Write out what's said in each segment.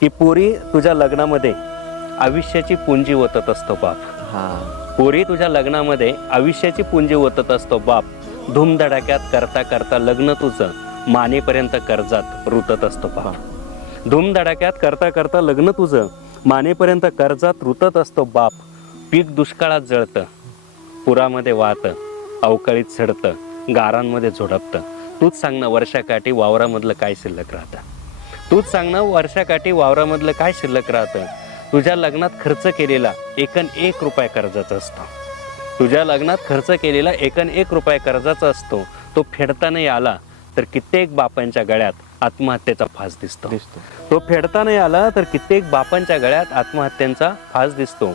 की पोरी तुझ्या लग्नामध्ये आयुष्याची पुंजी ओतत असतो बाप. पोरी तुझ्या लग्नामध्ये आयुष्याची पुंजी ओतत असतो बाप. धूमधडाक्यात करता करता लग्न तुझं मानेपर्यंत कर्जात रुतत असतो बाप. धूमधडाक्यात करता करता लग्न तुझं मानेपर्यंत कर्जात रुतत असतो बाप. पीक दुष्काळात जळतं, पुरामध्ये वाहतं, अवकाळीत सडतं, गारांमध्ये झोडपतं. तूच सांग ना वर्षाकाठी वावरामधलं काय शिल्लक राहतं. तूच सांग ना वर्षाकाठी वावरामधलं काय शिल्लक राहतं. तुझ्या लग्नात खर्च केलेला एकन 1 रुपया कर्जाचा असतो. तुझ्या लग्नात खर्च केलेला एकन 1 रुपया कर्जाचा असतो. तो फेडता नाही आला तर कित्येक बापांच्या गळ्यात आत्महत्येचा फास दिसतो. तो फेडता नाही आला तर कित्येक बापांच्या गळ्यात आत्महत्यांचा फास दिसतो.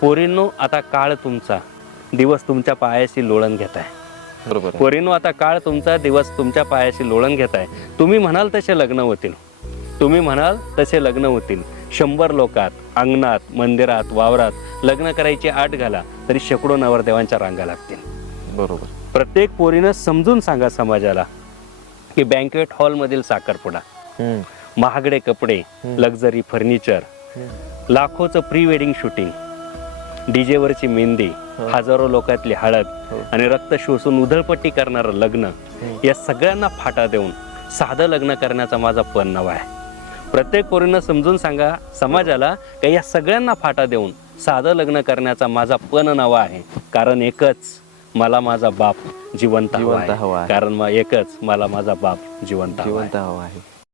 पोरींनो, आता काळ तुमचा, दिवस तुमच्या पायाशी लोळण घेत आहे. बरोबर. पोरींनो, आता काळ तुमचा, दिवस तुमच्या पायाशी लोळण घेत आहे. तुम्ही म्हणाल तसे लग्न होतील. तुम्ही म्हणाल तसे लग्न होतील. 100 लोकात, अंगणात, मंदिरात, वावरात लग्न करायची आट घाला तरी शेकडो नवरदेवांच्या रांगा लागतील. बरोबर. प्रत्येक पोरीनं समजून सांगा समाजाला की बँकेट हॉलमधील साखरपुडा, महागडे कपडे, लक्झरी फर्निचर, लाखोचं प्री वेडिंग शूटिंग, डीजेवरची मेहंदी, हजारो लोकातली हळद आणि रक्त शोषून उधळपट्टी करणारं लग्न, या सगळ्यांना फाटा देऊन साधं लग्न करण्याचा माझा पण नवा आहे. प्रत्येक पोरीनं समजून सांगा समाजाला की या सगळ्यांना फाटा देऊन साधं लग्न करण्याचा माझा पण नवा आहे. कारण एकच, मला माझा बाप जिवंत हवा आहे. कारण एकच, मला माझा बाप जिवंत हवा आहे.